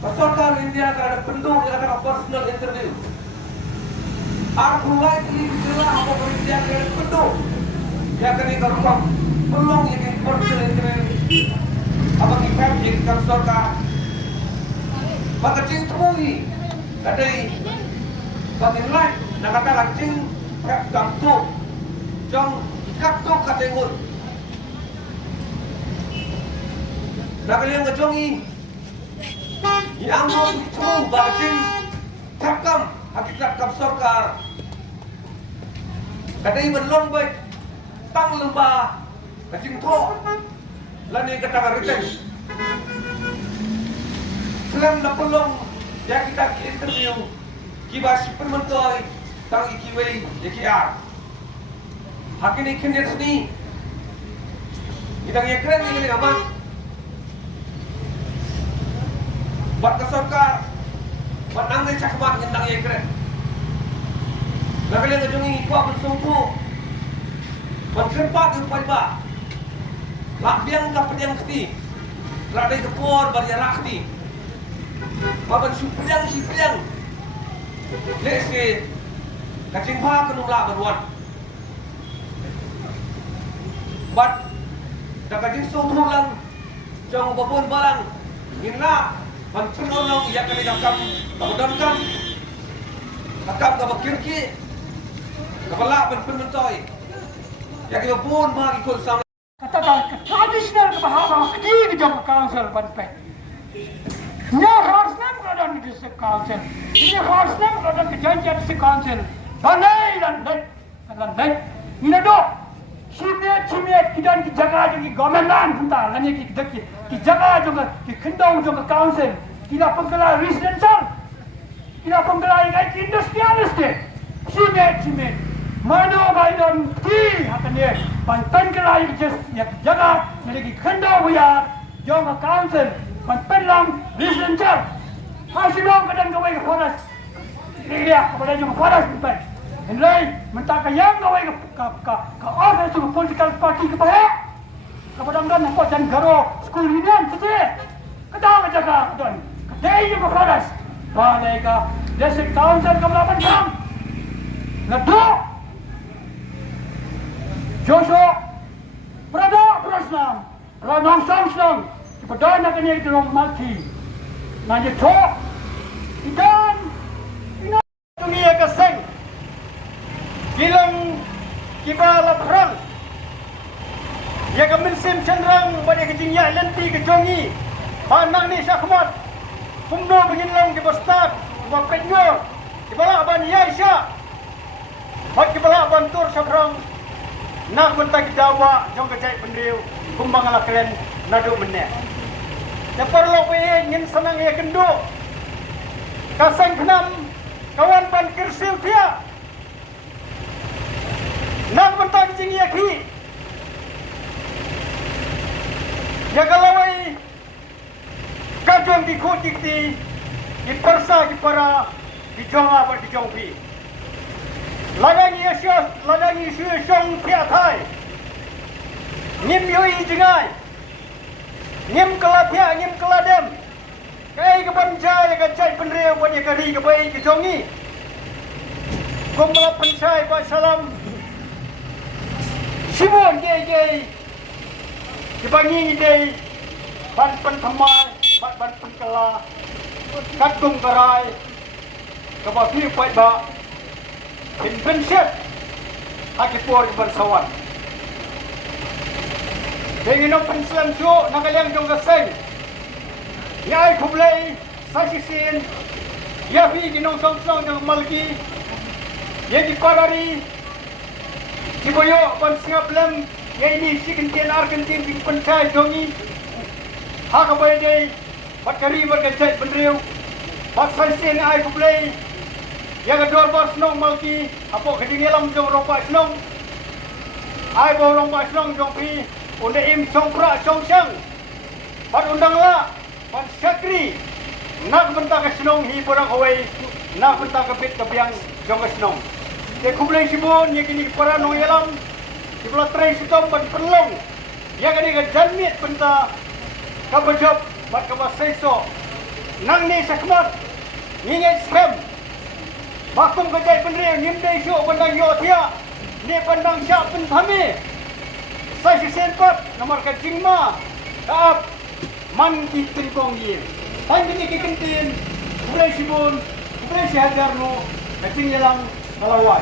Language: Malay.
Pasokan India terhadap penduduk yang ada personal interview. Aku mulai dikira apa India terhadap penduduk. Ya kan ini kalau peluang yang personal interview. Apa kita jadikan pasokan? Maka cing temui. Kadai bagi lain nak katakan cing kamtu, jong kaptu katengun. Nak kalian ngejongi. Yang mau itu bacing takam hakikat kap sorkar kadai belum baik tang lembah bacing to lani kata riten selam na pelong ya kita interview kibas permentoi tang ikiwei ikiar hakini kindir seni idang yang keren ini aman buat ke sorkar buat nangai cakmat ngendang yang keren nakalian ngejungi kuah bersungku buat kerpat upai ba lak biang kapet yang keti ladai kepor bari rakti maban supriang sipriang lese kacing pa kenumla berwan bat dakajing sumhulang jong babon barang inna Mantunong ia kami dakam kabudamkan dakam kabakirki kabala penmentoi ya kita pun mari ikut sama kata tradisional bahasa kecil jam council banpe nya harusnya berada di council ini harusnya berada di janjian di council banai dan ini dok Cimit kita dijaga jadi gomenan kita, lagi kita jaga juga, kita kendang juga council, kita penggelar residential, kita penggelar industrialis deh, cimit, mana mainan ti, akan dia, pantan gelar ya jaga, jadi kendang ya, juga council, pantan lang residential, masih dong kadang kau ke forest, dia kepada juga forest bukan. Henry, mentaka yang gawai ke office of political party ke bawah. Kepada dan nampak jan garo school union saja. Kadang jaga dan kedai juga faras. Balai ke district council ke Melapan Kam. Nado. Joshua Prada Prasnam. Ranong Samsung. Kepada nak ini itu mati. Nanti tu. Idan. Ina dunia keseng. Bilang kibala perang ya kemensim cenderang pada kejingnya lenti kejongi panang ni syakmat kumdo beginilang ke bostad bapetnya kibala aban ya isya bat kibala aban tur sabrang nak mentang dawa jong kejai pendriu kumbang ala kalian nadu meneh ya perlu ingin senang ya kendo kasang kenam kawan pan kirsil dia nak mentang jing yaki ya kalawai kajong di kotik di persa di para di jonga ber di jongpi lagangi syong piatai nim yoi jingai nim kelatia nim keladem kai ke panjai ke cai penreu banyak kali ke baik ke jongi kumla panjai ba salam Simon gay dibangi day ban thamai ban kala kat gung karai ka ba fi pai ba in set haki por bersawan dengan pensiun jo nakaliang jong gaseng nyai kublai sasisin ya fi ginong song jong malki ye di parari Ciboyo ban singaplam ya ini si kentian Argentin di pencai dongi hak abai dei bakari bergajai pendriu bak saisen ai kublai ya gador bos nong malki apo kedingelam jong rompa snong ai bo rompa snong jong pi unde im songpra songsang bat undang la ban sakri nak bentak snong hi porang hoi nak bentak bit kebiang jong snong ke kublai sibon ye kini para no yelam sibla trai sitom ban perlong ya kini ke janmit benta ka bajab bat ka basaiso nang ni sakmat nginget scam bakum kejai penri nimdai syu bandang yotia ni bandang syak pen thami sai senpat nomor kajingma kaap man ki kong yi pan ki kentin urai sibun urai sihajarno kajing yelang malawai